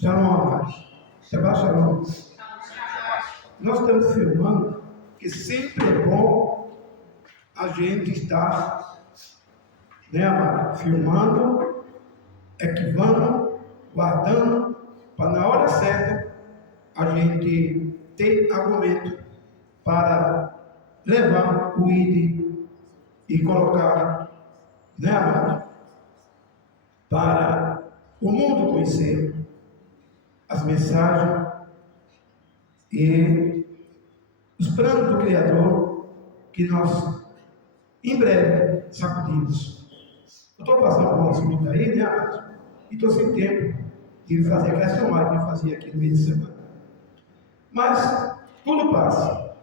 Shalom, amados. Shabbat Shalom. Nós estamos filmando que sempre é bom a gente estar, né, amado? Filmando, arquivando, guardando, para na hora certa a gente ter argumento para levar o ID e colocar, né, amado? Para o mundo conhecer as mensagens e os planos do Criador que nós, em breve, sacudimos. Eu estou passando por um assunto aí, né, amados? E estou sem tempo de fazer aquela filmagem que eu fazia aqui no meio de semana. Mas tudo passa.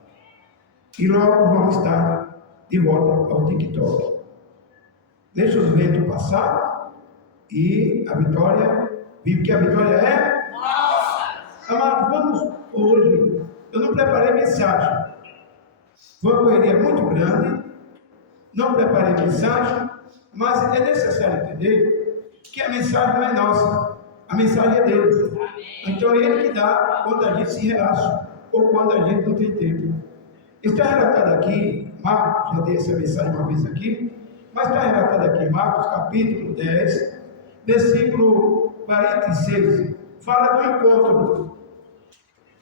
E logo vamos estar de volta ao TikTok. Deixa os ventos passar e a vitória, vive que a vitória é nossa. Amado, vamos hoje. Eu não preparei mensagem. Foi uma correria muito grande. Não preparei mensagem, mas é necessário entender que a mensagem não é nossa. A mensagem é dele. Então é ele que dá quando a gente se relaxa ou quando a gente não tem tempo. Está relatado aqui, Marcos, já dei essa mensagem uma vez aqui, mas está relatado aqui, Marcos capítulo 10, versículo 46, fala do encontro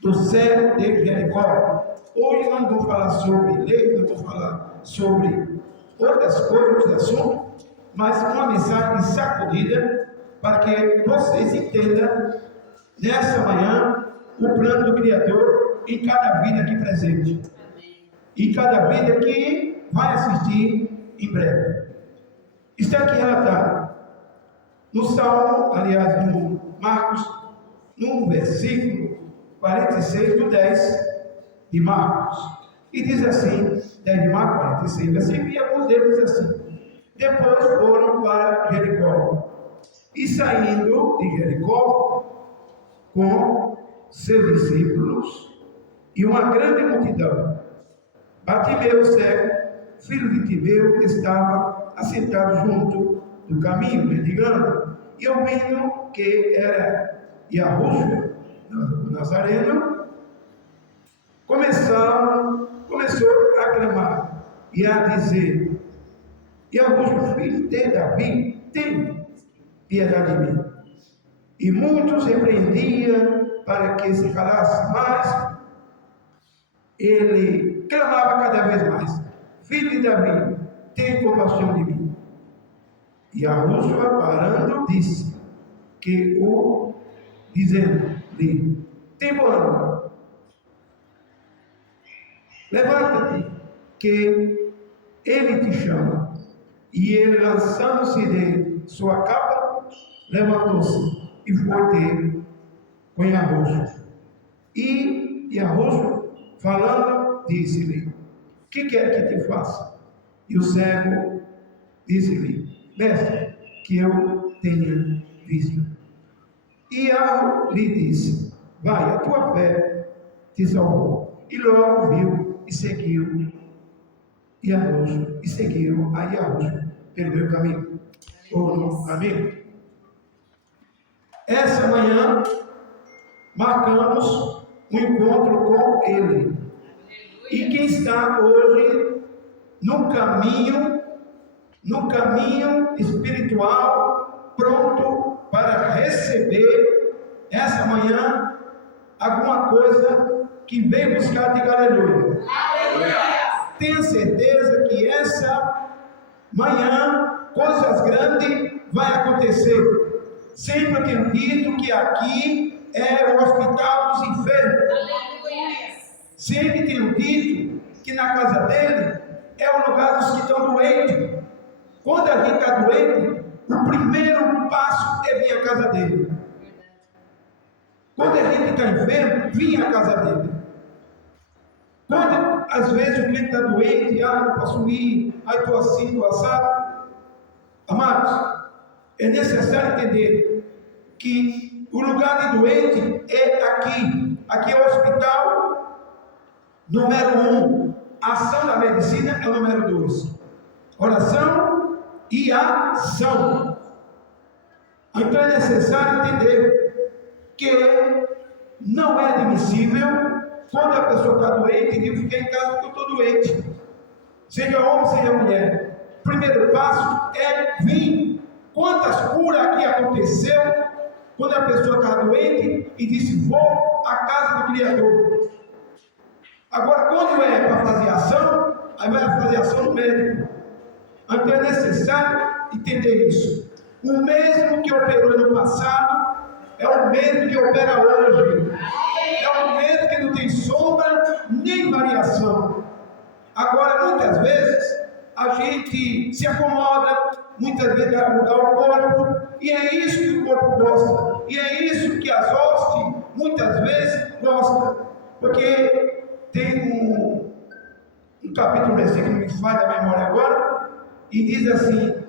do cego de Jericó. Hoje não vou falar sobre lei, não vou falar sobre outras coisas, outros assuntos, mas uma mensagem sacudida para que vocês entendam nessa manhã o plano do Criador em cada vida aqui presente. E cada vida que vai assistir em breve. Está aqui relatado no Salmo, aliás, no Marcos, no versículo 46 do 10 de Marcos. E diz assim, 10 de Marcos, 46, versículo, e alguns deles assim. Depois foram para Jericó. E saindo de Jericó com seus discípulos e uma grande multidão, Bartimeu, cego, filho de Timeu, estava assentado junto do caminho, mendigando, e ouvindo que era Yahushua, o Nazareno, começou a clamar e a dizer: Yahushua, filho de Davi, tem piedade de mim. E muitos repreendiam para que se calasse, mas ele clamava cada vez mais: Filho de Davi, tem compaixão de mim. E a Rússula, parando, disse que dizendo-lhe: tem bom ânimo, levanta-te, que ele te chama. E ele, lançando-se de sua capa, levantou-se e foi ter com a Rússula. E a Rússula, falando, disse-lhe: que quer que te faça? E o cego disse-lhe: mestre, que eu tenha visto. E lhe disse: vai, a tua fé te salvou. E logo viu e seguiu Yahushua, e seguiu a Yahushua pelo meu caminho. Amém? Essa manhã marcamos um encontro com ele. E quem está hoje no caminho espiritual, pronto para receber essa manhã alguma coisa que vem buscar, de aleluia. Tenha certeza que essa manhã coisas grandes vai acontecer. Sempre tenho dito que aqui é o hospital dos enfermos. Sempre tenho dito que na casa dele é o lugar dos que estão doentes. Quando a gente está doente, o primeiro passo é vir à casa dele. Quando a gente está enfermo, vinha à casa dele. Quando às vezes o cliente está doente, não posso ir, estou assim, estou assado. Amados, é necessário entender que o lugar de doente é aqui. Aqui é o hospital número 1. A ação da medicina é o número 2. Oração e ação. Então é necessário entender que não é admissível quando a pessoa está doente e fica em casa porque eu estou doente. Seja homem, seja mulher. Primeiro passo é vir. Quantas curas aqui aconteceu quando a pessoa está doente e disse, vou à casa do Criador. Agora, quando é para fazer ação, aí vai fazer ação no médico. Então é necessário entender isso. O mesmo que operou no passado é o mesmo que opera hoje. É o mesmo que não tem sombra nem variação. Agora, muitas vezes, a gente se acomoda, muitas vezes vai mudar o corpo, e é isso que o corpo gosta, e é isso que as hostes, muitas vezes, gostam. Porque tem um capítulo, um versículo que me faz da memória agora, e diz assim,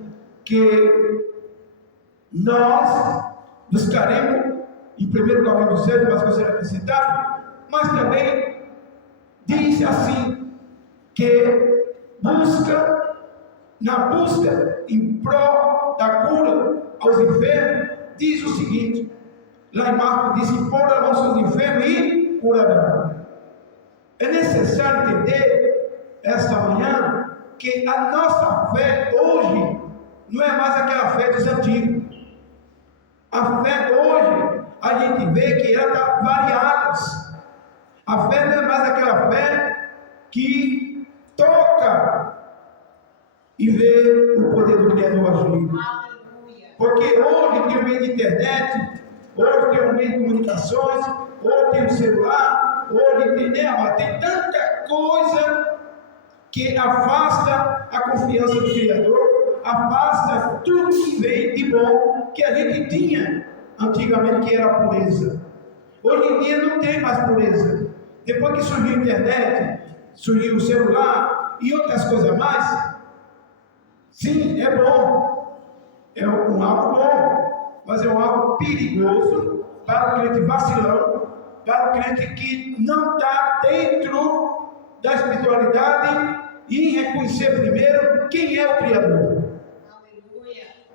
que nós buscaremos, em primeiro lugar do céu, mas você vai citar, mas também diz assim, que na busca em prol da cura aos enfermos, diz o seguinte, lá em Marcos diz que pôr a mão sobre os enfermos e curarão. É necessário entender esta manhã que a nossa fé hoje não é mais aquela fé dos antigos. A fé hoje, a gente vê que ela está variada. A fé não é mais aquela fé que toca e vê o poder do Criador agir. Porque hoje tem o meio de internet, hoje tem o meio de comunicações, hoje tem o celular, hoje tem tanta coisa que afasta a confiança do Criador, afasta tudo que vem de bom que a gente tinha antigamente, que era a pureza. Hoje em dia não tem mais pureza. Depois que surgiu a internet, surgiu o celular e outras coisas mais, sim, é bom, é algo bom, mas é algo perigoso para o crente vacilão, para o crente que não está dentro da espiritualidade e reconhecer primeiro quem é o Criador.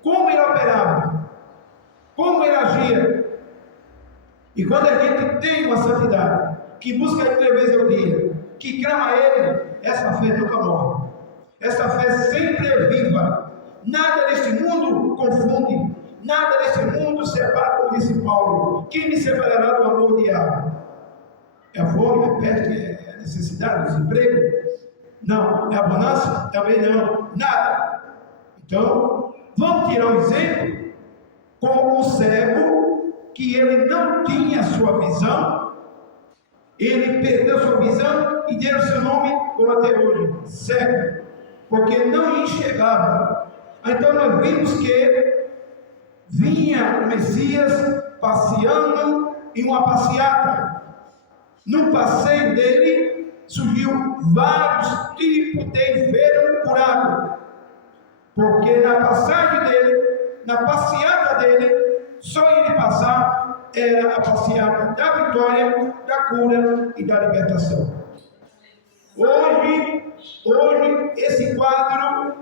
Como ele operava, como ele agia. E quando a gente tem uma santidade, que busca ele 3 vezes ao dia, que clama a ele, essa fé nunca morre. Essa fé sempre é viva. Nada neste mundo confunde, nada neste mundo separa, como disse Paulo. Quem me separará do amor de alma? É a fome, é a peste, é a necessidade, o desemprego? Não. É a bonança? Também não. Nada. Então, vamos tirar um exemplo com um cego que ele não tinha sua visão, ele perdeu sua visão e deram seu nome, como até hoje, cego, porque não enxergava. Então nós vimos que vinha o Messias passeando em uma passeata. No passeio dele surgiu vários tipos de enfermos curados, porque na passagem dele, na passeata dele, só ele passar era a passeata da vitória, da cura e da libertação. Hoje esse quadro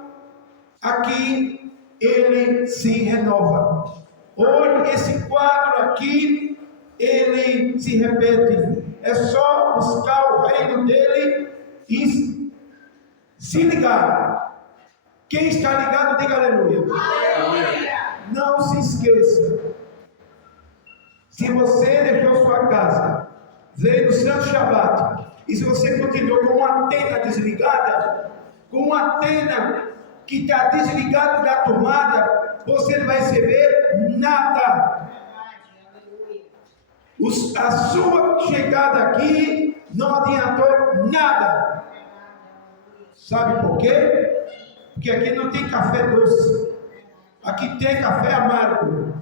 aqui, ele se renova. Hoje esse quadro aqui, ele se repete. É só buscar o reino dele e se ligar. Quem está ligado, diga aleluia. Não se esqueça. Se você deixou sua casa, veio no Santo Shabat, e se você continuou com uma antena desligada, com uma antena que está desligada da tomada, você não vai receber nada. A sua chegada aqui não adiantou nada. Sabe por quê? Porque aqui não tem café doce. Aqui tem café amargo.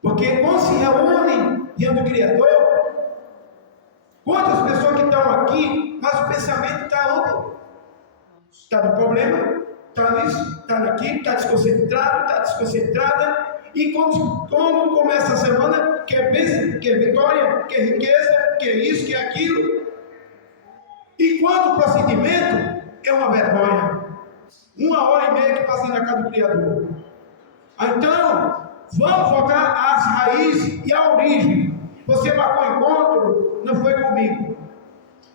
Porque quando se reúnem diante do Criador, quantas pessoas que estão aqui, mas o pensamento está onde? Está no problema, está nisso, está naquilo, está desconcentrado, está desconcentrada. E quando começa a semana, quer bênção, quer vitória, quer riqueza, quer isso, quer aquilo. E quando o procedimento é uma vergonha. 1 hora e meia que passa na casa do Criador. Então, Vamos voltar às raízes e à origem. Você marcou encontro, não foi comigo.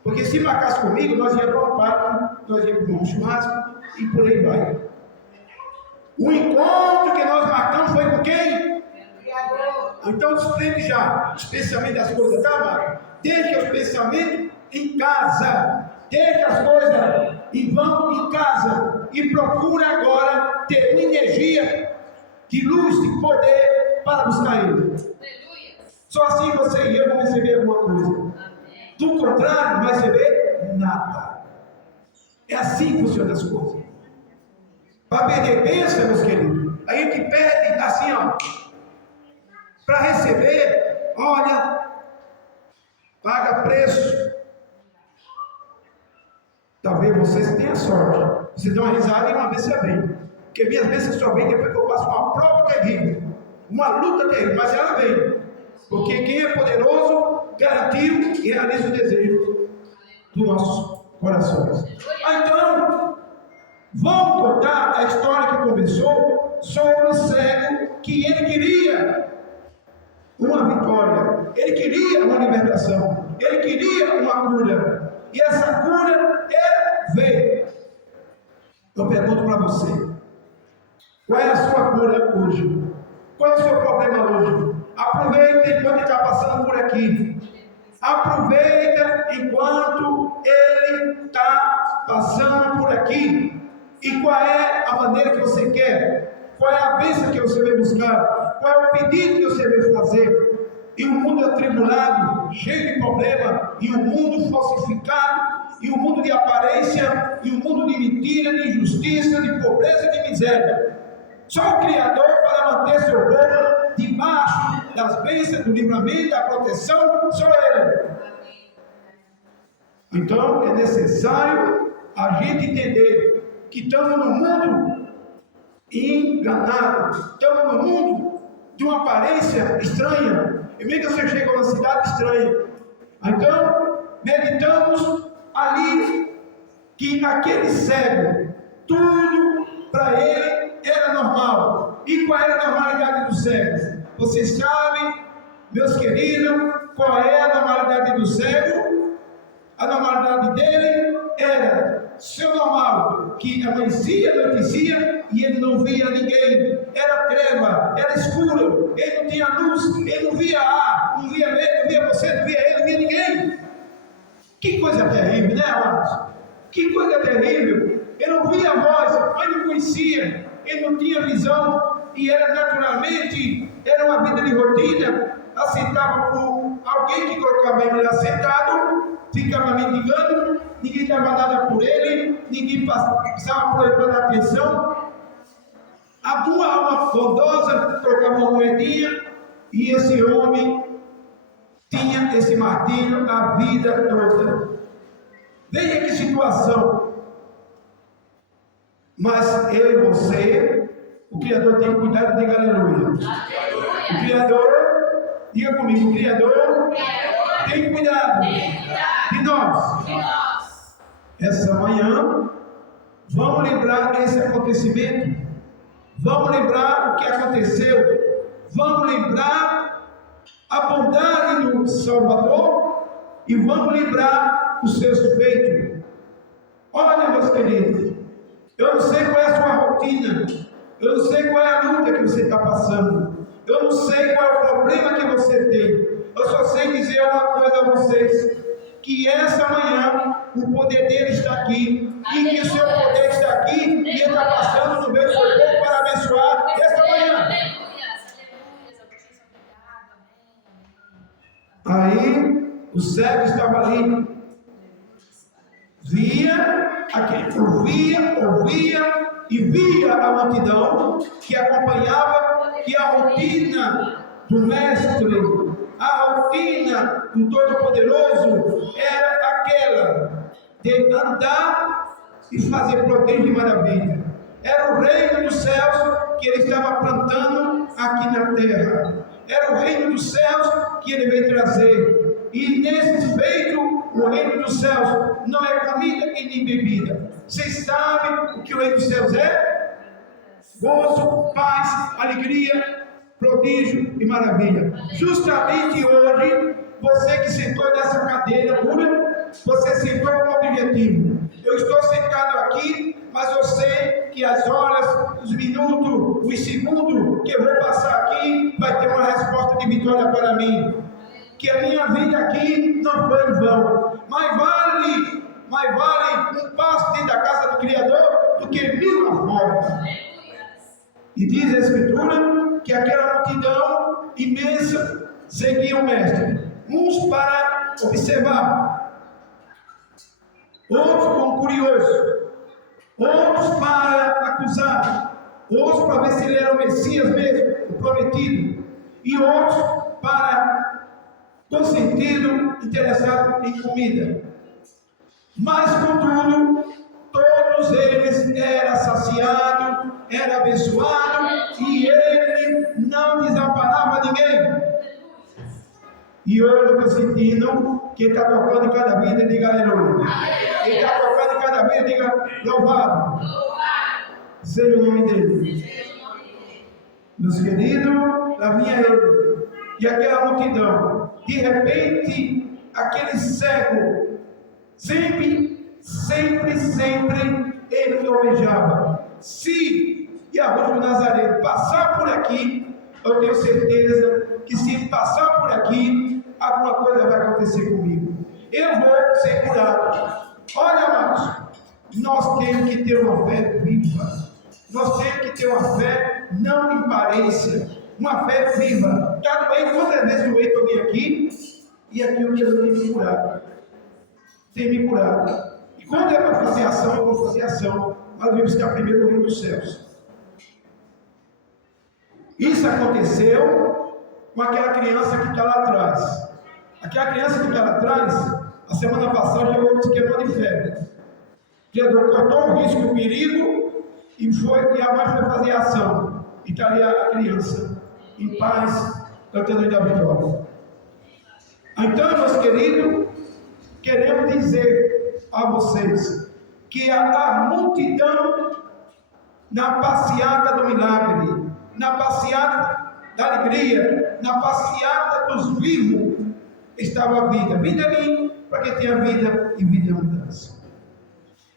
Porque se marcasse comigo, nós íamos para um parque, nós íamos para um churrasco e por aí vai. O encontro que nós marcamos foi com quem? Então desprende já os pensamentos das coisas, tá, Mário? Deixa os pensamentos em casa. Deixa as coisas e vão em casa. E procura agora ter energia de luz, de poder para buscar Ele. Só assim você e eu vamos receber alguma coisa. Do contrário, não vai receber nada. É assim que funcionam as coisas. Para perder bênção, meus queridos, a gente pede assim, ó. Para receber, olha, paga preço. Talvez vocês tenham sorte. Você dá uma risada e uma vez você vem. Porque minhas bênçãos só vêm depois que eu passo uma prova terrível. Uma luta terrível, mas ela vem. Porque quem é poderoso garantiu e realiza o desejo dos nossos corações. Então, vamos contar a história que começou sobre o cego que ele queria uma vitória, ele queria uma libertação, ele queria uma cura, e essa cura veio. Eu pergunto para você, qual é a sua cura hoje? Qual é o seu problema hoje? Aproveita enquanto está passando por aqui. Aproveita enquanto ele está passando por aqui. E qual é a maneira que você quer? Qual é a bênção que você vai buscar? Qual é o pedido que você vai fazer? E um mundo atribulado, cheio de problema, e um mundo falsificado, e um mundo de aparência, e um mundo de mentira, de injustiça, de pobreza e de miséria. Só o Criador para manter seu povo debaixo das bênçãos, do livramento, da proteção, só Ele. Então é necessário a gente entender que estamos no mundo enganado, estamos no mundo de uma aparência estranha. E mesmo que você chega a uma cidade estranha, então meditamos ali que aquele cego, tudo para ele era normal. E qual era a normalidade do cego? Vocês sabem, meus queridos, qual é a normalidade do cego? A normalidade dele era seu normal, que amanhecia, anoitecia, e ele não via ninguém. Era treva, era escuro, ele não tinha luz, ele não via ar, não via ele, não via você, não via ele, não via ninguém. Que coisa terrível, né, amados? Que coisa terrível. Ele não via a voz, mas não conhecia, ele não tinha visão, e era naturalmente, era uma vida de rotina, aceitava por alguém que colocava ele lá sentado, ficava mendigando, ninguém dava nada por ele, ninguém passava por ele para dar atenção. A tua alma bondosa trocava uma moedinha, e esse homem tinha esse martírio a vida toda. Veja que situação. Mas eu e você, o Criador tem cuidado, diga aleluia. O Criador, diga comigo, o Criador tem cuidado de nós. Essa manhã, vamos lembrar esse acontecimento, vamos lembrar o que aconteceu, vamos lembrar a bondade do Salvador e vamos lembrar os seus feitos. Olha, meus queridos, eu não sei qual é a sua rotina, eu não sei qual é a luta que você está passando, eu não sei qual é o problema que você tem. Eu só sei dizer uma coisa a vocês, que essa manhã o poder dele está aqui, e que o seu poder está aqui, e ele está passando no meio do seu povo para abençoar essa manhã. Aí o cego estava ali, ouvia e via a multidão que acompanhava, que a rotina do mestre, a rotina do Todo-Poderoso era aquela de andar e fazer prodígio de maravilha. Era o reino dos céus que ele estava plantando aqui na terra. Era o reino dos céus que ele veio trazer. E nesse feito, o reino dos céus não é comida e nem bebida. Vocês sabem o que o reino dos céus é? Gozo, paz, alegria, prodígio e maravilha. Justamente hoje, você que sentou nessa cadeira dura, você sentou com um objetivo. Eu estou sentado aqui, mas eu sei que as horas, os minutos, os segundos que eu vou passar aqui, vai ter uma resposta de vitória para mim. Que a minha vida aqui não foi em vão. Mas vale um passo dentro da casa do Criador do que 1000 lá fora. E diz a Escritura que aquela multidão imensa seguia o Mestre. Uns para observar, outros como curiosos, outros para acusar, outros para ver se ele era o Messias mesmo, o prometido, e outros para, com sentido, interessado em comida. Mas, contudo, todos eles eram saciados, eram abençoados, e ele não desamparava ninguém. E hoje eu estou sentindo que ele está tocando em cada vida, diga aleluia. Ele está tocando em cada vida, diga louvado. Seja o nome dele. Meus queridos, lá vinha ele. E aquela multidão, de repente, aquele cego, sempre, ele trovejava. Se Yahweh Nazareno passar por aqui, eu tenho certeza que se ele passar por aqui, alguma coisa vai acontecer comigo. Eu vou ser curado. Olha, amados, nós temos que ter uma fé viva. Nós temos que ter uma fé não em aparência, uma fé viva. Está doente, quantas vezes eu entro alguém aqui e aquilo que eu tenho me curado. Tem me curado. E quando é para fazer ação, eu vou fazer ação. Mas eu vou buscar primeiro o reino dos céus. Isso aconteceu com aquela criança que está lá atrás. Aquela criança que está lá atrás, a semana passada chegou com esquema de febre. Cortou o risco, o perigo, e a mãe foi fazer ação. E está ali a criança, em paz, cantando da vitória. Então, meus queridos, queremos dizer a vocês que a multidão na passeata do milagre, na passeata da alegria, na passeata dos vivos, estava a vida. Vida ali, para quem tem a vida e vida em abundância.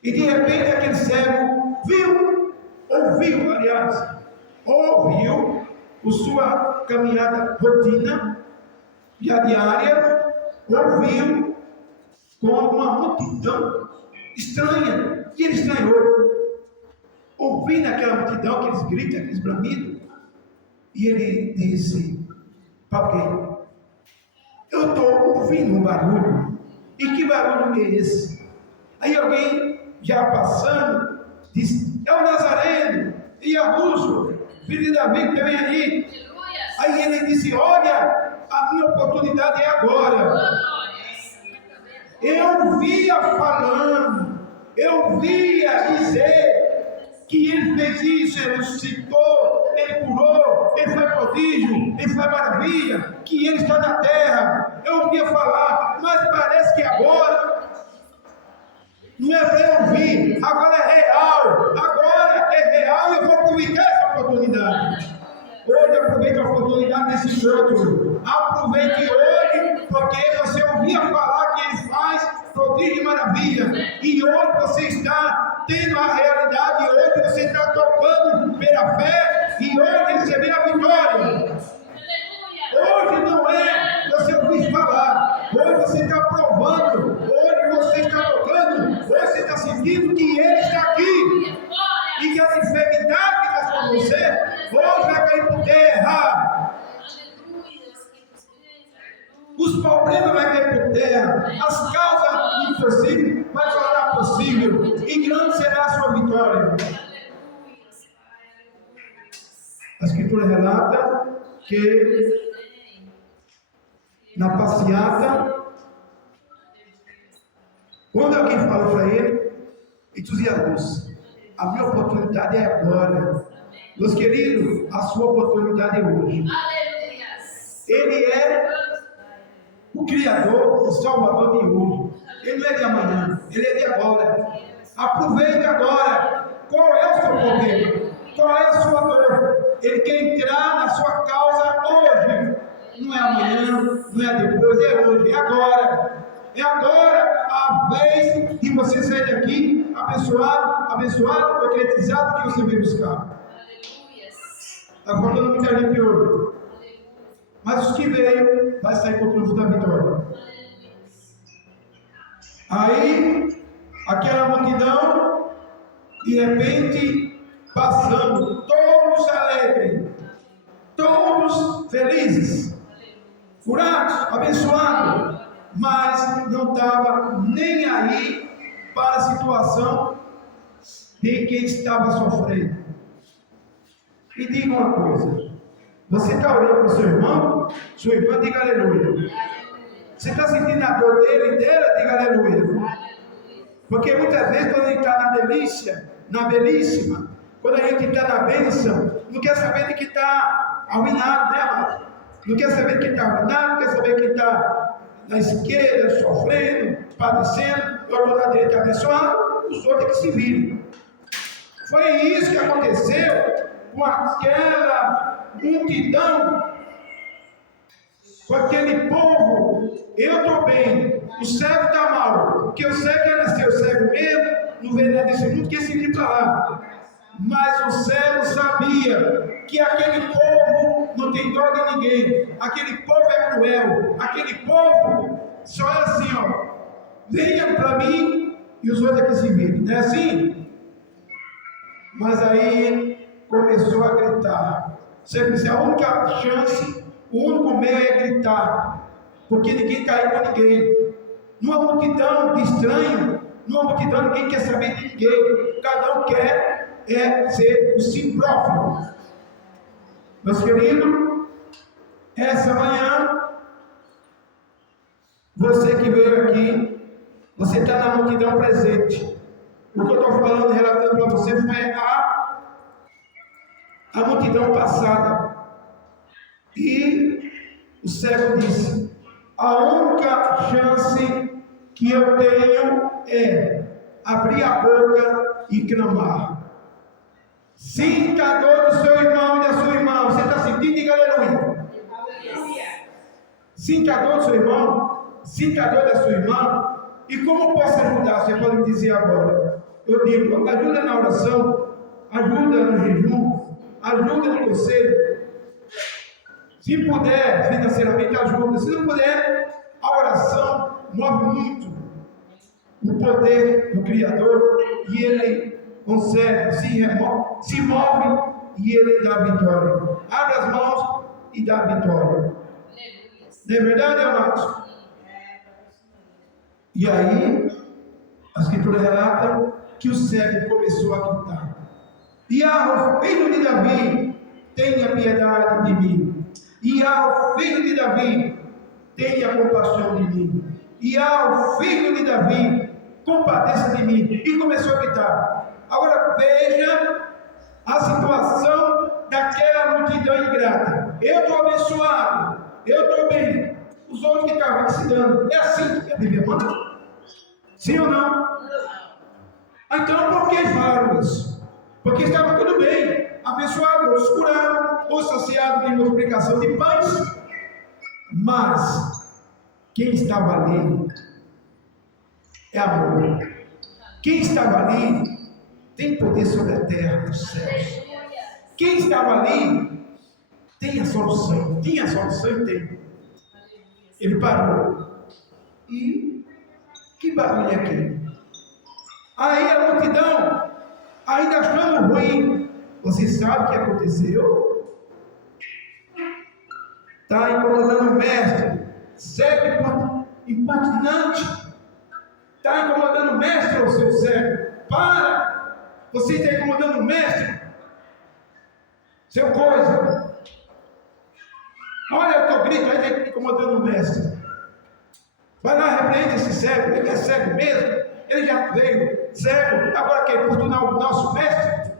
E de repente aquele cego ouviu a sua caminhada rotina, diária, ouviu com uma multidão estranha, e ele estranhou. Ouvindo aquela multidão, aqueles gritos, aqueles bramidos, e ele disse para alguém: eu estou ouvindo um barulho, e que barulho é esse? Aí alguém, já passando, disse: é o Nazareno, e Augusto, filho de Davi, que vem ali. Aí ele disse: olha, a minha oportunidade é agora. Eu via falando, eu via dizer que ele fez isso, ele ressuscitou, ele curou, ele foi prodígio, ele foi maravilha, que ele está na terra. Eu ouvia falar, mas parece que agora não é para eu ouvir, agora é real e eu vou aproveitar essa oportunidade. Hoje aproveite a oportunidade desse encontro. Aproveite hoje, porque você ouvia falar que ele faz prodígio e maravilha. E hoje você está tendo a realidade, hoje você está tocando pela fé, e hoje receber a vitória. Hoje não é você ouvir falar, hoje você está provando, hoje você está tocando, hoje você está sentindo que ele está aqui. E que a enfermidade que está com você, hoje vai cair por terra. Os problemas vão cair por terra. As causas impossíveis vai tornar possível. E grande será a sua vitória. A Escritura relata que na passeata, quando alguém falou para ele, entusiasmou-se. A minha oportunidade é agora. Meus queridos, a sua oportunidade é hoje. Ele é o Criador, o Salvador de hoje. Ele não é de amanhã, ele é de agora. Aproveite agora. Qual é o seu problema? Qual é a sua dor? Ele quer entrar na sua causa é depois, é hoje, é agora. É agora a vez de você sair daqui abençoado, concretizado que você veio buscar. Está faltando muita gente hoje. Mas os que veio, vai sair com o trunfo da vitória. Aí, aquela multidão, de repente, passando, todos alegres, todos felizes, curados, abençoados, mas não estava nem aí para a situação de quem estava sofrendo. E diga uma coisa: você está orando para o seu irmão, sua irmã, diga aleluia. Você está sentindo a dor dele e dela, diga aleluia. Porque muitas vezes, quando a gente está na delícia, na belíssima, quando a gente está na bênção, não quer saber de que está arruinado, né, amado? Não quer saber de que está arruinado, não quer saber que está na esquerda, sofrendo, padecendo, eu estou na direita abençoado, os outros é que se viram. Foi isso que aconteceu com aquela multidão, com aquele povo. Eu estou bem, o cego está mal, porque o cego já nasceu cego mesmo, não veio nada desse mundo, que se vir para lá. Mas o cego sabia que aquele povo não tem dó de ninguém, aquele povo é cruel, aquele povo só é assim, ó, venha para mim e os outros é que se virem, não é assim? Mas aí começou a gritar. Você disse, a única chance, o único meio é gritar, porque ninguém caiu com ninguém. Numa multidão de estranhos, numa multidão ninguém quer saber de ninguém, cada um quer ser o si próprio. Meus queridos, essa manhã, você que veio aqui, você está na multidão presente. O que eu estou falando, relatando para você, foi a multidão passada. E o cego disse, a única chance que eu tenho é abrir a boca e clamar. Sinta a dor do seu irmão e da sua irmã. Você está sentindo? Diga aleluia. Sinta a dor do seu irmão, sinta a dor da sua irmã. E como posso ajudar? Você pode me dizer agora. Eu digo, ajuda na oração, ajuda no jejum, ajuda no conselho. Se puder, financeiramente ajuda. Se não puder, a oração move muito o poder do Criador e Ele consegue, se move e Ele dá a vitória. Abre as mãos e dá a vitória. Não é verdade, amados? E aí, a Escritura relata que o cego começou a gritar. E ao filho de Davi, tenha piedade de mim. E ao filho de Davi, tenha compaixão de mim. E ao filho de Davi, compadeça de mim. E começou a gritar. Agora veja a situação daquela multidão ingrata. Eu estou abençoado, eu estou bem. Os outros que estavam se dando. É assim que a Bíblia manda? Sim ou não? Então por que falaram isso? Porque estava tudo bem, abençoado, outros curaram, ou saciado de multiplicação de pães. Mas quem estava ali é amor. Quem estava ali tem poder sobre a terra dos céus. Quem estava ali tem a solução. Tinha a solução e tem. Ele parou. E que barulho é aquele? Aí a multidão ainda achando ruim. Você sabe o que aconteceu? Está incomodando o mestre. Cego impertinente. Está incomodando o mestre, ou seu cego. Para! Você está incomodando o mestre. Seu coisa. Olha o teu grito aí, está incomodando o mestre. Vai lá, repreende esse cego. Ele é cego mesmo. Ele já veio cego. Agora quer importunar o nosso mestre.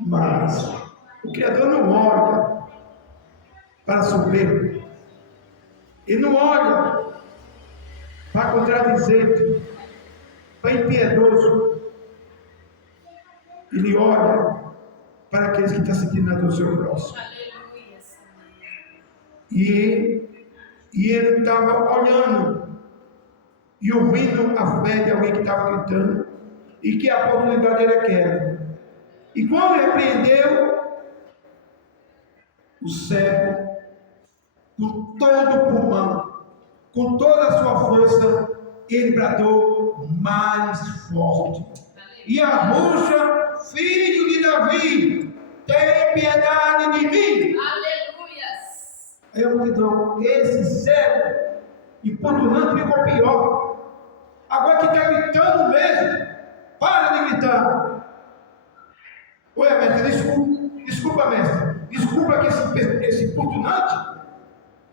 Mas o Criador não olha para soberbo. Ele não olha para contradizer, para impiedoso. Ele olha para aqueles que estão sentindo a dor do seu próximo. E ele estava olhando e ouvindo a fé de alguém que estava gritando, e que a oportunidade era aquela. E quando repreendeu, o cego, com todo o pulmão, com toda a sua força, ele bradou mais forte: e arrocha, filho de Davi, tem piedade de mim. Aleluias. Aí eu me dou, esse cego importunante ficou pior. Agora que está gritando mesmo, para de gritar. Oi, mestre, desculpa, mestre. Desculpa que esse importunante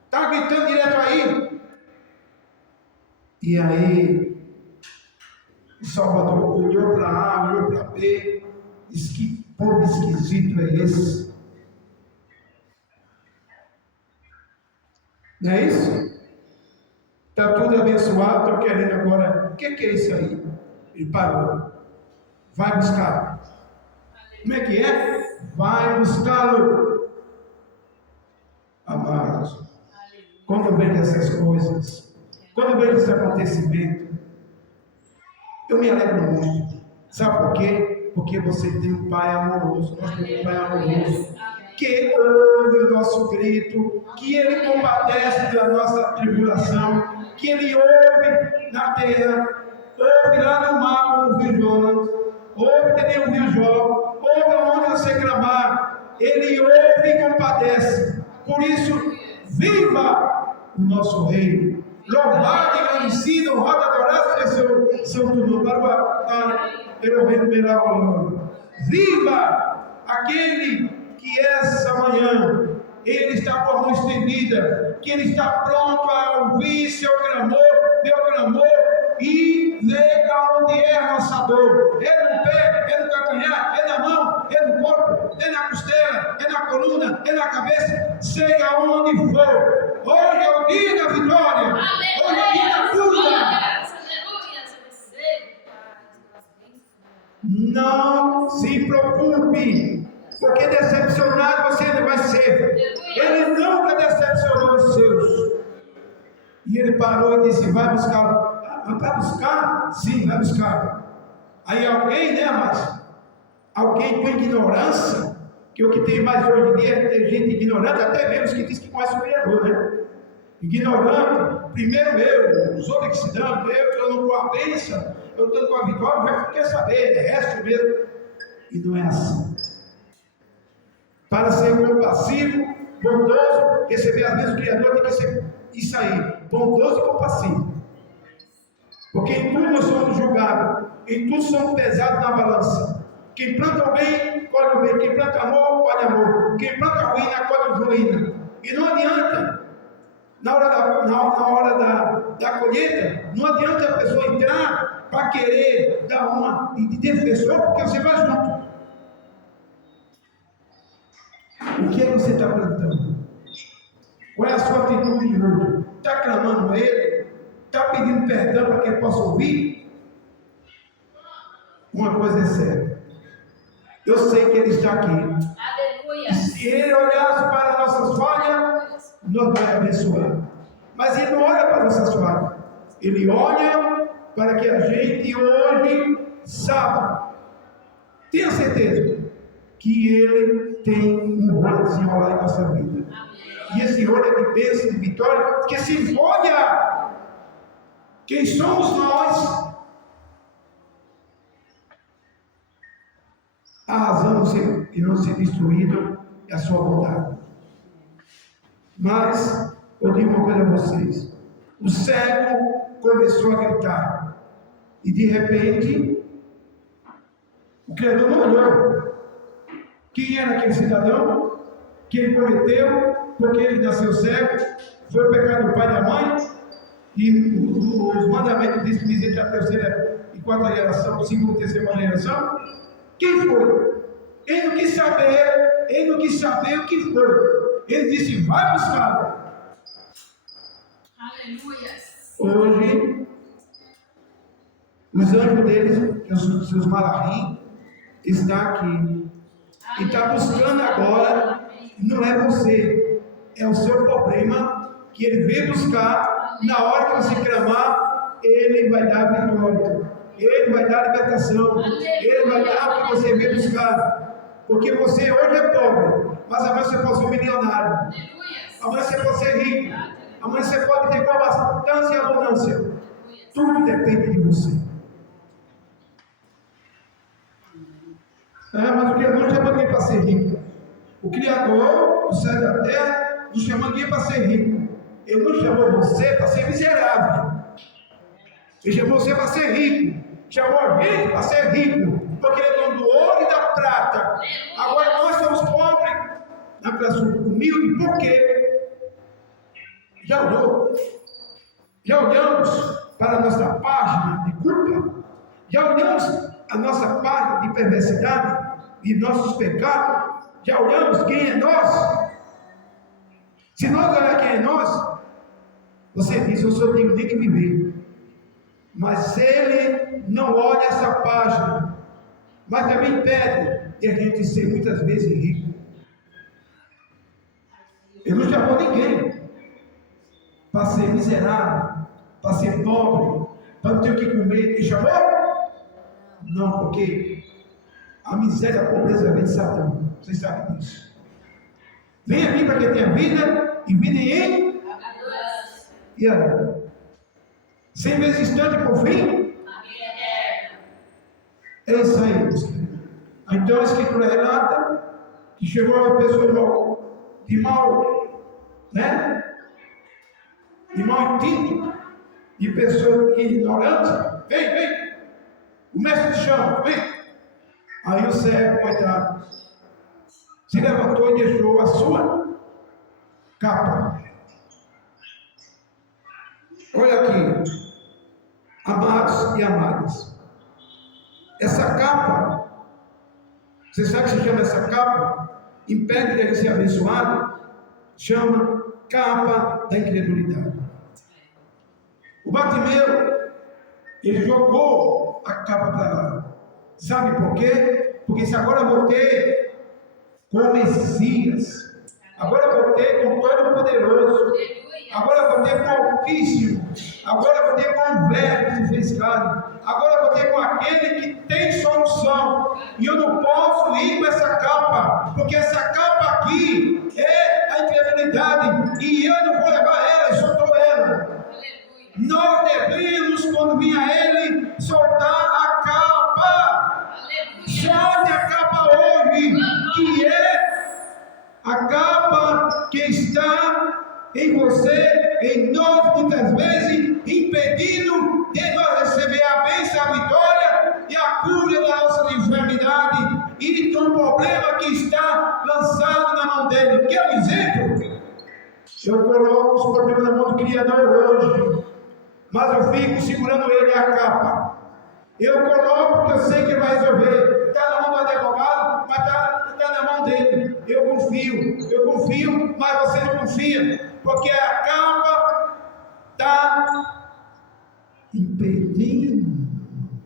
está gritando direto aí. E aí, o Salvador olhou para A, olhou para B, disse: que povo esquisito é esse? Não é isso? Está tudo abençoado, estou querendo agora. O que é isso aí? Ele parou. Vai buscar. Como é que é? Vai buscá-lo. Amados, quando eu vejo essas coisas, quando eu vejo esse acontecimento, eu me alegro muito. Sabe por quê? Porque você tem um Pai amoroso. Nós temos um Pai amoroso que ouve o nosso grito, que Ele compadece da nossa tribulação, que Ele ouve na terra, ouve lá no mar como viu Jonas, ouve que nem ouviu Jó, ouve onde você clamar, Ele ouve e compadece. Por isso, viva o nosso Rei, louvado e agradecido, honrado, adorado seja seu nome, para Elohim Belavalor. Viva aquele que essa manhã Ele está com a mão estendida, que Ele está pronto a ouvir seu clamor, meu clamor, e ver aonde é a nossa dor. É no pé, é no calcanhar, é na mão, é no corpo, é na costela, é na coluna, é na cabeça, seja onde for. Hoje é o dia da vitória. Hoje é o dia da cura. Não se preocupe, porque decepcionado você não vai ser. Ele nunca decepcionou os seus. E ele parou e disse: vai buscar. Vai buscar? Sim, vai buscar. Aí alguém, né, mas alguém com ignorância, que o que tem mais hoje em dia é gente ignorante, até mesmo os que diz que conhece o Criador, né? Ignorante, primeiro eu, os outros que se dão, eu estou com a bênção, eu estou com a vitória, o resto quer saber, é resto mesmo. E não é assim. Para ser compassivo, bondoso, receber a bênção do Criador, tem que ser isso aí, bondoso e compassivo. Porque em tudo nós somos julgados, em tudo somos pesados na balança. Quem planta o bem, colhe o bem. Quem planta amor, colhe amor. Quem planta ruína, colhe ruína. E não adianta, na hora da colheita, não adianta a pessoa entrar para querer dar uma de defensor, porque você vai junto. O que é que você está plantando? Qual é a sua atitude de hoje? Está clamando a Ele? Está pedindo perdão para que ele possa ouvir? Uma coisa é certa, eu sei que Ele está aqui. Aleluia. E se Ele olhasse para nossas falhas, nos vai abençoar. Mas Ele não olha para nossas falhas, Ele olha para que a gente hoje saiba, tenha certeza que Ele tem um rolo de desenrolar em nossa vida. E esse rolo é de bênção, de vitória, porque se olha quem somos nós, a razão de não ser destruído é a sua bondade. Mas eu digo uma coisa a vocês: o cego começou a gritar, e de repente o Criador não olhou. Quem era aquele cidadão que ele cometeu porque ele nasceu cego? Foi o pecado do pai e da mãe? E os mandamentos dizem que visita a terceira e quarta geração, segunda e terceira geração. Quem foi? Ele não quis saber o que foi. Ele disse: vai buscar. Aleluia. Hoje, os anjos deles, os seus malachim, estão aqui. E está buscando agora, não é você, é o seu problema que ele vem buscar. Na hora que você clamar, ele vai dar vitória, ele vai dar libertação, ele vai dar o que você veio buscar. Porque você hoje é pobre, mas amanhã você pode ser milionário, amanhã você pode ser rico, amanhã você pode ter com abundância e abundância. Tudo depende de você. Mas o Criador não chamou ninguém para ser rico. O Criador do céu e da terra não chamou ninguém para ser rico. Ele não chamou você para ser miserável. Ele chamou você para ser rico. Chamou a gente para ser rico. Porque ele é dono do ouro e da prata. Agora nós somos pobres na classe humilde. Por quê? Já olhamos para a nossa página de culpa? Já olhamos a nossa página de perversidade e nossos pecados? Já olhamos quem é nós? Se nós olhar quem é nós, você diz, eu sou digno de viver. Mas se ele não olha essa página, mas também pede de a gente ser muitas vezes rico. Ele não chamou ninguém para ser miserável, para ser pobre, para não ter o que comer. Ele chamou? Não, porque a miséria e a pobreza vem de Satã. Vocês sabem disso. Vem aqui para quem tenha vida e vida em e aí? Sem vez instante por fim? É isso aí, meus queridos. Então a Escritura relata que chegou uma pessoa de mal, né? De mal intuito, de pessoa ignorante. Vem. O mestre chama, vem. Aí o servo, coitado, se levantou e deixou a sua capa. Olha aqui, amados e amadas. Essa capa, você sabe que se chama essa capa? Impede dele ser abençoado? Chama capa da incredulidade. O Bartimeu, ele jogou a capa para lá. Sabe por quê? Porque se agora eu vou ter com o Messias, agora eu vou ter com o Todo-Poderoso, agora eu vou ter com o Altíssimo, agora eu vou ter com o Verbo que se fez carne, agora eu vou ter com aquele que tem solução, e eu não posso ir com essa capa, porque essa capa aqui é a incredulidade, e eu não vou levar ela, eu soltou ela. Nós devemos, quando vir a Ele, soltar a capa. Solte a capa hoje, que é a capa que está em você, em nós, muitas vezes, impedindo de nós receber a bênção, a vitória e a cura da nossa enfermidade e do problema que está lançado na mão dele. Quer um exemplo? Eu coloco os problemas na mão do Criador hoje, mas eu fico segurando ele a capa. Eu coloco porque eu sei que ele vai resolver. Está na mão do advogado, mas está na mão dele. Eu confio, mas você não confia, porque a capa está impedindo.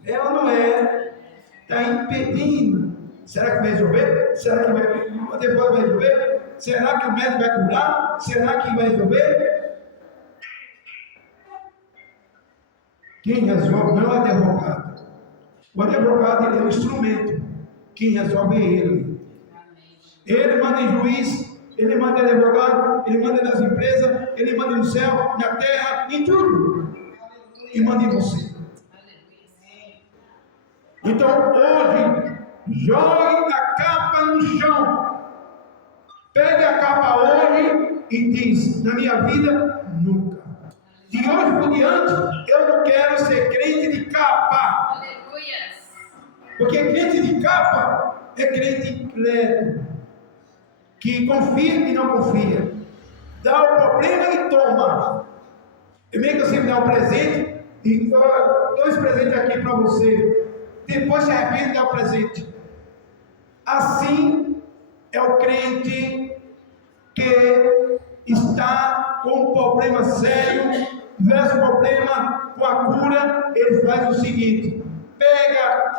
É ou não é? Está impedindo. Será que vai resolver? Será que o advogado vai resolver? Será que o médico vai curar? Será que vai resolver? Quem resolve não é o advogado. O advogado ele é um instrumento. Quem resolve é ele. Ele manda em juiz, ele manda em advogado, ele manda nas empresas, ele manda no céu, na terra, em tudo. E manda em você. Então hoje, jogue a capa no chão. Pegue a capa hoje e diz: na minha vida, nunca. De hoje por diante, eu não quero ser crente de capa. Porque crente de capa é crente incrédulo, que confia e não confia. Dá o problema e toma. É meio que você me dá um presente e dois presentes aqui para você. Depois se arrepende e dá o presente. Assim é o crente que está com um problema sério, versus problema com a cura. Ele faz o seguinte: pega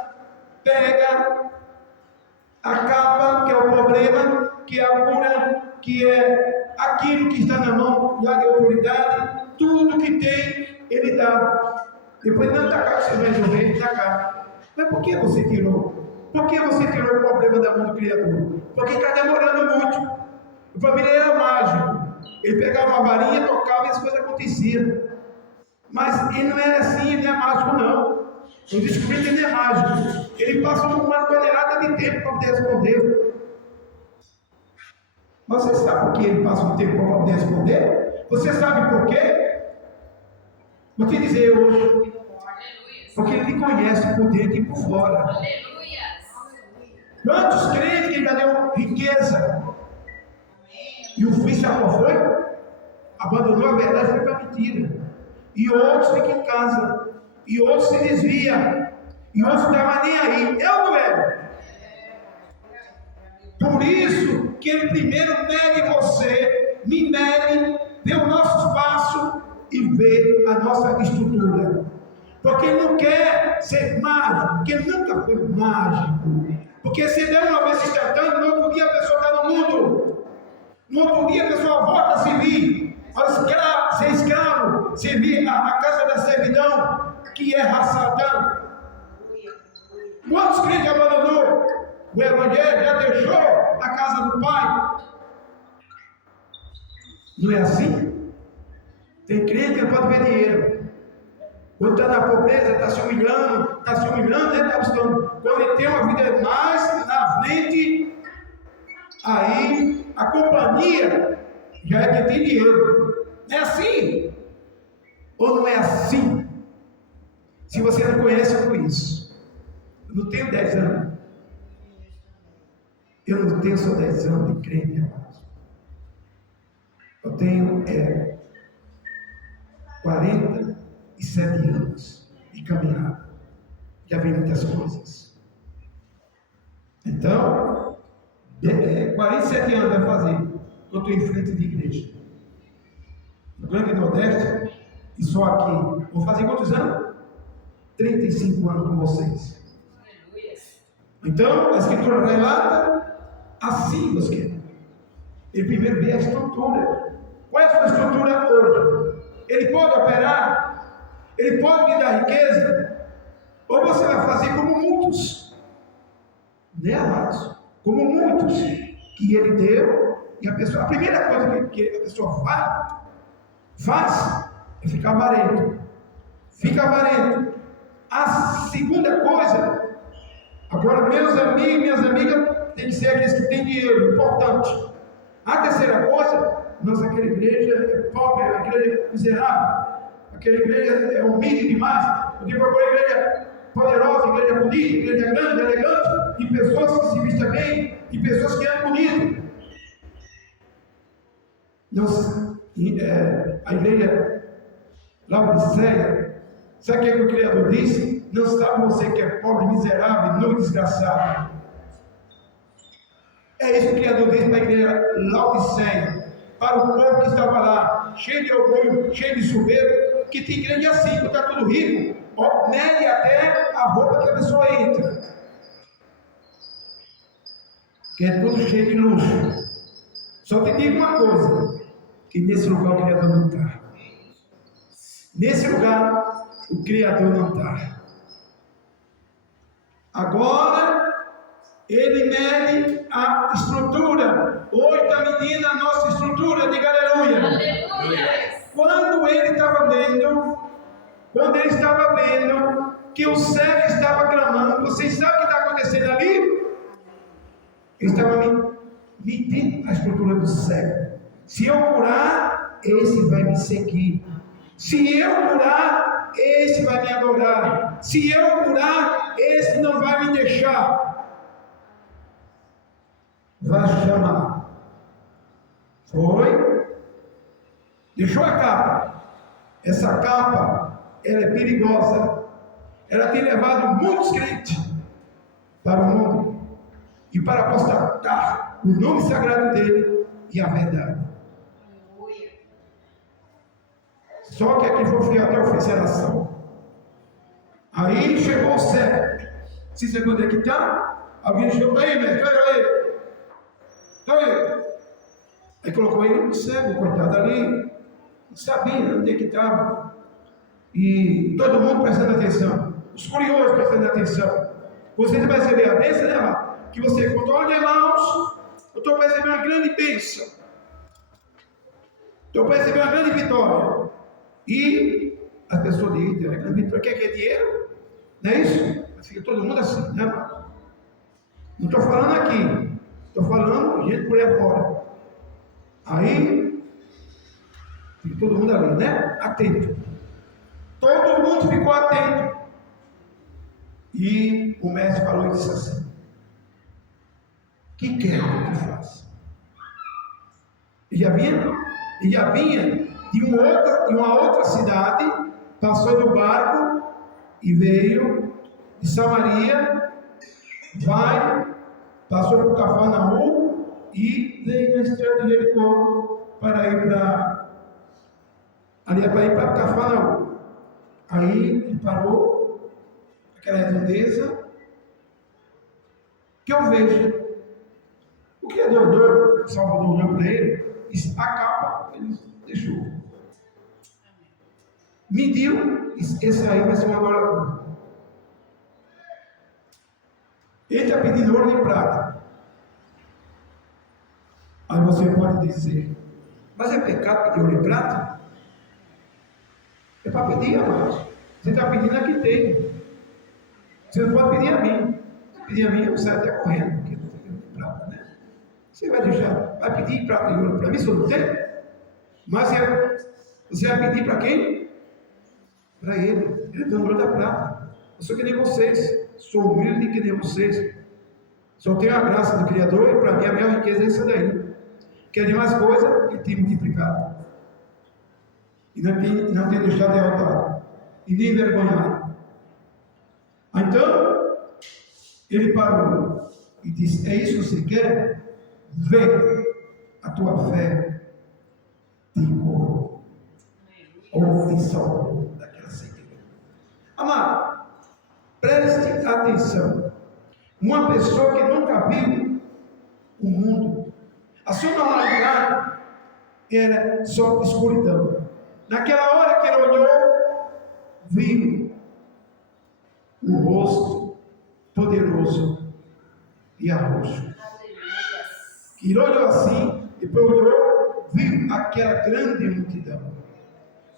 a capa, que é o problema, que é a cura, que é aquilo que está na mão e a autoridade, tudo que tem, ele dá. Depois não está cá, você vai resolver, está cá. Mas por que você tirou? Por que você tirou o problema da mão do Criador? Porque está demorando muito. O família era mágico. Ele pegava uma varinha, tocava e as coisas aconteciam. Mas ele não era assim, ele não é mágico, não. Eu descobri que ele é mágico. Ele passa uma tonelada de tempo para poder responder. Você sabe por que ele passa um tempo para poder responder? Você sabe por quê? Vou te dizer hoje. Porque ele lhe conhece por dentro e por fora. Quantos creem que ele já deu riqueza? E o fim sabe qual foi? Abandonou a verdade e foi para a mentira. E outros ficam em casa. E outros se desviam. E outros não estavam nem aí. Eu não era. Por isso que ele primeiro mede você, me mede, vê o nosso espaço e vê a nossa estrutura. Porque ele não quer ser mágico, porque ele nunca foi mágico. Porque se der uma vez instantâneo, no outro dia a pessoa está no mundo. No outro dia a pessoa volta a servir. Ser escravo, servir a casa da servidão, que é Satã. Quantos crentes abandonou o Evangelho, já deixou a casa do Pai? Não é assim? Tem crente que não pode ver dinheiro. Quando está na pobreza, está se humilhando, né? Está buscando. Quando ele tem uma vida mais na frente, aí a companhia já é que tem dinheiro. Não é assim? Ou não é assim? Se você não conhece, eu conheço. Eu não tenho 10 anos. Eu não tenho só 10 anos de crente, amados. Eu tenho 47 anos de caminhada. Já vi muitas coisas. Então, 47 anos vai fazer. Eu estou em frente de igreja. No Grande Nordeste, e só aqui. Vou fazer quantos anos? 35 anos com vocês. Então, a Escritura relata assim, meus queridos. Ele primeiro vê a estrutura. Qual é a sua estrutura hoje? Ele pode operar? Ele pode lhe dar riqueza? Ou você vai fazer como muitos? Né, amados? Como muitos que ele deu, e a primeira coisa que a pessoa faz é ficar avarento. Fica avarento. A segunda coisa, agora meus amigos e minhas amigas tem que ser aqueles que têm dinheiro, importante. A terceira coisa, nossa, aquela igreja é pobre, a igreja é miserável, aquela igreja é humilde demais. Eu digo para a igreja poderosa, igreja bonita, igreja grande, elegante, e pessoas que se vestem bem, e pessoas que andam bonito. A igreja Laodiceia, sabe o que o Criador disse? Não sabe você que é pobre, miserável, não desgraçado. É isso que o Criador disse para a igreja Laodiceia, para o povo que estava lá, cheio de orgulho, cheio de soberba, que tem igreja assim, que está tudo rico, mede até a roupa que a pessoa entra, que é tudo cheio de luxo. Só te digo uma coisa, que nesse lugar o Criador não está. Nesse lugar o Criador não está. Agora ele mede a estrutura. Hoje está medindo a nossa estrutura. Diga aleluia. Aleluia. Quando ele estava vendo que o céu estava clamando, vocês sabem o que está acontecendo ali? Ele estava medindo a estrutura do céu. Se eu curar, esse vai me seguir. Se eu curar, esse vai me adorar. Se eu curar, esse não vai me deixar. Vai chamar. Foi. Deixou a capa. Essa capa, ela é perigosa. Ela tem levado muitos crentes para o mundo e para apostatar o nome sagrado dele e a verdade. Só que aqui foi fiel até a oficialização. Aí chegou o céu. Se você onde é que está, alguém chegou aí, velho, pega aí. Então aí. Aí colocou ele no cego, coitado ali, não sabia onde é que estava. E todo mundo prestando atenção, os curiosos prestando atenção. Você vai receber a bênção, né, amado? Que você contou, olha, irmãos, eu estou para receber uma grande bênção. Estou para receber uma grande vitória. E as pessoas dizem, a grande vitória, quer dinheiro? Não é isso? Fica todo mundo assim, né, amado? Não estou falando aqui, estou falando gente por aí fora. Aí, fica todo mundo ali, né? Atento. Todo mundo ficou atento. E o mestre falou e disse assim: o que quer que eu te faça? E já vinha de uma outra cidade, passou do barco e veio de Samaria, passou por Cafarnaum e veio na estrada de Jericó para ir para Cafarnaum. Aí ele parou, aquela redondeza, que eu vejo. O criador, o Salvador olhou para ele, disse, a capa, ele deixou. Mediu, esse aí vai ser uma adorador. Ele está pedindo ouro e prata. Aí você pode dizer, mas é pecado pedir ouro e prata? É para pedir, amados. Você está pedindo a quem tem. Você não pode pedir a mim. Se pedir a mim, eu saio até correndo, porque não tem ouro e prata, né? Você vai pedir prata e ouro para mim, se eu não tenho? Mas você vai pedir para quem? Para ele. Ele é dono da prata. Eu sou que nem vocês. Sou humilde que nem vocês. Só tenho a graça do Criador e para mim a maior riqueza é essa daí. Quer demais coisa e tem multiplicado. E não tem deixado derrotado. E nem envergonhado. Então, ele parou e disse, é isso que você quer? Vê, a tua fé te curou. Ou te salvou daquela cegueira. Amado, preste atenção. Uma pessoa que nunca viu o mundo, a sua normalidade era só escuridão. Naquela hora que ele olhou, viu o rosto poderoso e arroxo. Ele olhou assim, depois olhou, viu aquela grande multidão.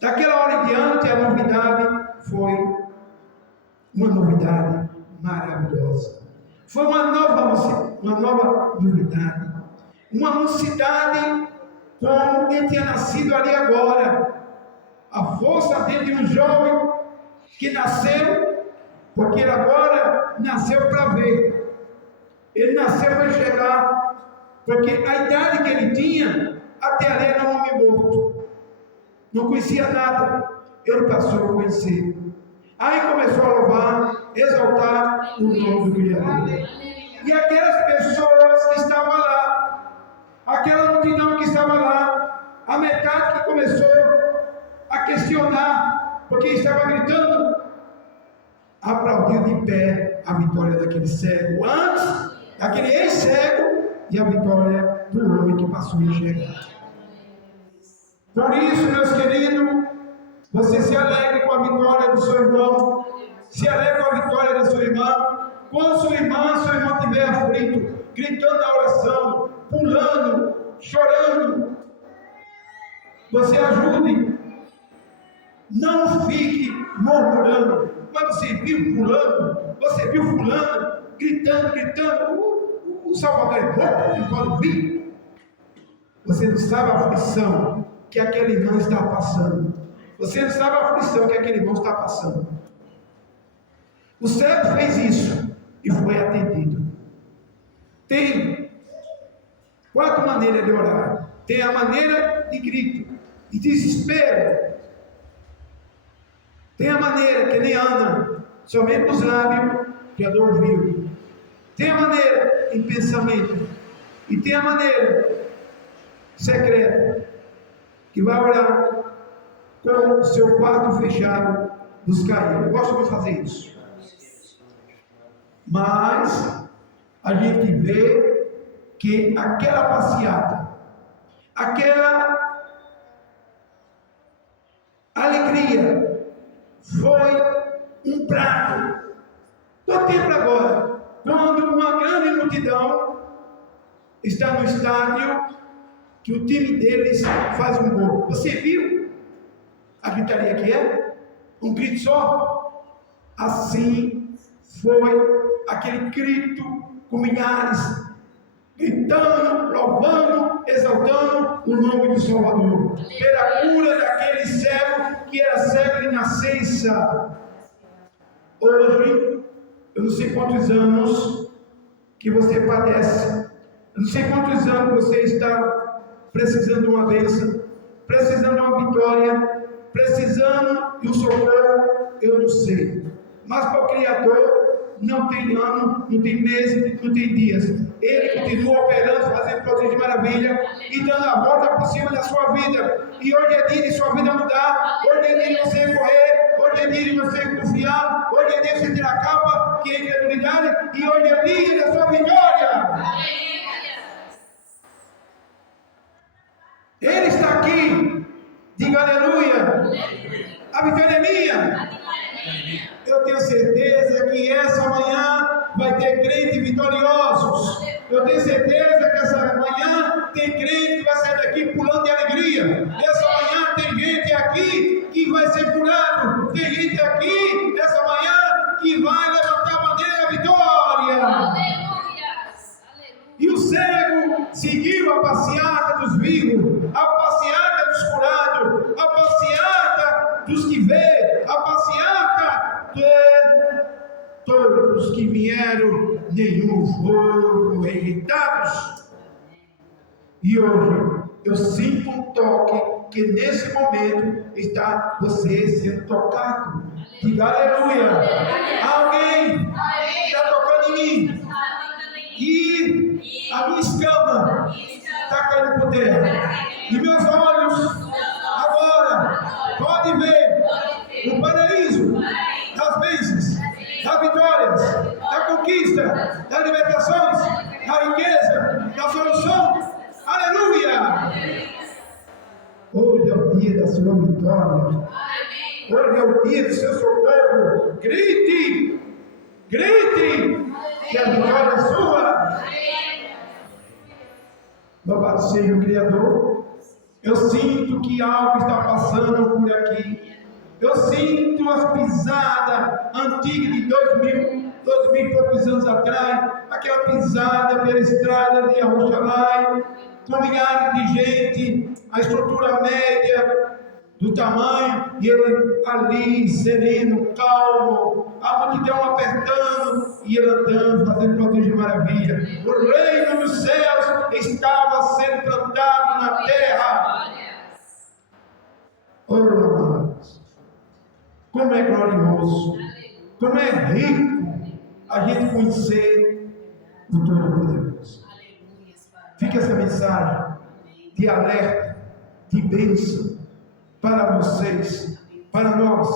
Daquela hora em diante, a novidade foi uma novidade maravilhosa. Foi uma nova novidade. Uma mocidade como quem tinha nascido ali agora. A força dentro de um jovem que nasceu, porque ele agora nasceu para ver. Ele nasceu para enxergar, porque a idade que ele tinha, até ali era um homem morto. Não conhecia nada. Ele passou a conhecer. Aí começou a louvar, exaltar o nome do Criador. E aquelas pessoas que estavam lá, aquela multidão que estava lá, a metade que começou a questionar, porque estava gritando, aplaudiu de pé a vitória daquele cego, antes daquele ex-cego, e a vitória do homem que passou a enxergar. Por isso, meus queridos, você se alegre com a vitória do seu irmão, se alegre com a vitória da sua irmã. Quando seu irmão estiver aflito, gritando na oração, pulando, chorando, você ajude. Não fique murmurando. Mas você viu fulano, gritando, o Salvador é bom, ele pode vir. Você não sabe a aflição que aquele irmão está passando. Você não sabe a aflição que aquele irmão está passando. O cego fez isso e foi atendido. Tem 4 maneiras de orar. Tem a maneira de grito, de desespero. Tem a maneira que nem Ana, somente os lábios que a dor viu. Tem a maneira em pensamento. E tem a maneira secreta, que vai orar com o seu quarto fechado, buscar Ele. Eu gosto de fazer isso. Mas a gente vê que aquela passeata, aquela alegria foi um prato. Contempla agora, quando uma grande multidão está no estádio, que o time deles faz um gol. Você viu a gritaria que é? Um grito só? Assim foi aquele grito com milhares, gritando, louvando, exaltando o nome do Salvador, pela cura daquele cego que era cego de nascença. Hoje, eu não sei quantos anos que você padece, eu não sei quantos anos você está precisando de uma bênção, precisando de uma vitória, precisando de um socorro, eu não sei. Mas para o Criador não tem ano, não tem mês, não tem dias. Ele continua operando, fazendo prodígio de maravilha e dando a volta por cima da sua vida. E hoje é dia de sua vida mudar, hoje é dia de você correr, hoje é dia de você confiar, hoje é dia de você tirar a capa, que é incredulidade, e hoje é dia da sua vitória. Ele está aqui. Diga aleluia. A vitória é minha. Eu tenho certeza que essa manhã vai ter crentes vitoriosos. Eu tenho certeza que essa manhã tem crente que vai sair daqui pulando de alegria. Essa manhã tem gente aqui que vai ser curado. Tem gente aqui, essa manhã, que vai levantar a bandeira da vitória. Aleluia. E o cego seguiu a passeata dos vivos, a passeata dos curados, a passeata dos que vê, a passeata de todos que vieram, nenhum foram rejeitados. E hoje eu sinto um toque que nesse momento está você sendo tocado. Diga aleluia. Alguém está tocando em mim. E a minha escama está caindo por terra. E meus olhos agora podem ver o paraíso das bênçãos, das vitórias, da conquista, das libertações, da riqueza, da solução. Aleluia! Hoje é o dia da sua vitória. Hoje é o dia do seu socorro. Grite! Grite! Que a vitória é sua. Louvado seja o Criador. Eu sinto que algo está passando por aqui. Eu sinto as pisadas antigas de 2000 e poucos anos atrás. Aquela pisada pela estrada de Arroxalai, com milhares de gente, a estrutura média do tamanho, e ele ali, sereno, calmo, a multidão apertando, e ele andando, fazendo prodígio de maravilha. O reino dos céus estava sendo plantado na terra. Oh, amados, como é glorioso, como é rico a gente conhecer o Todo-Poderoso. Fica essa mensagem de alerta, de bênção, para vocês, para nós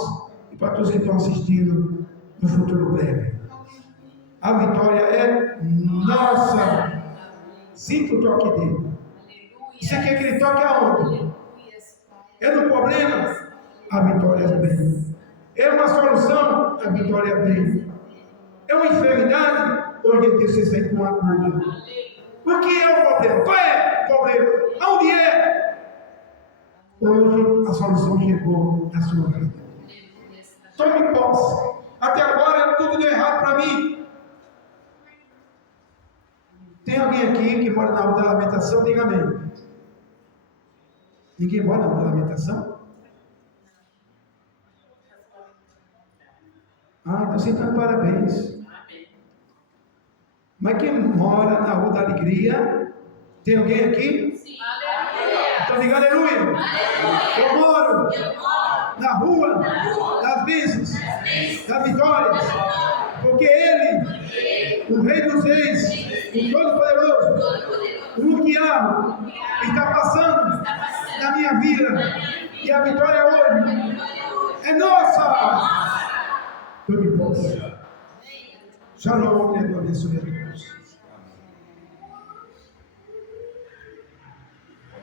e para todos que estão assistindo no futuro breve. A vitória é nossa. Sinta o toque dele. Você quer que ele toque aonde? É no problema? A vitória é bem. É uma solução? A vitória é bem. É uma enfermidade? Hoje em dia você sai com uma cura. O que é o problema? Qual é o problema? Aonde é? Hoje a solução chegou na sua vida. Tome posse. Até agora tudo deu errado para mim. Tem alguém aqui que mora na Rua da Lamentação? Diga amém. Ninguém mora na Rua da Lamentação? Ah, então você está de parabéns. Mas quem mora na Rua da Alegria? Tem alguém aqui? Sim. Então diga aleluia. Eu moro na rua das bênçãos, das vitórias, porque Ele, o Rei dos Reis, o Todo-Poderoso, o Mundial, está passando na minha vida, e a vitória hoje é nossa. Tome posse. Shalom, que Deus abençoe.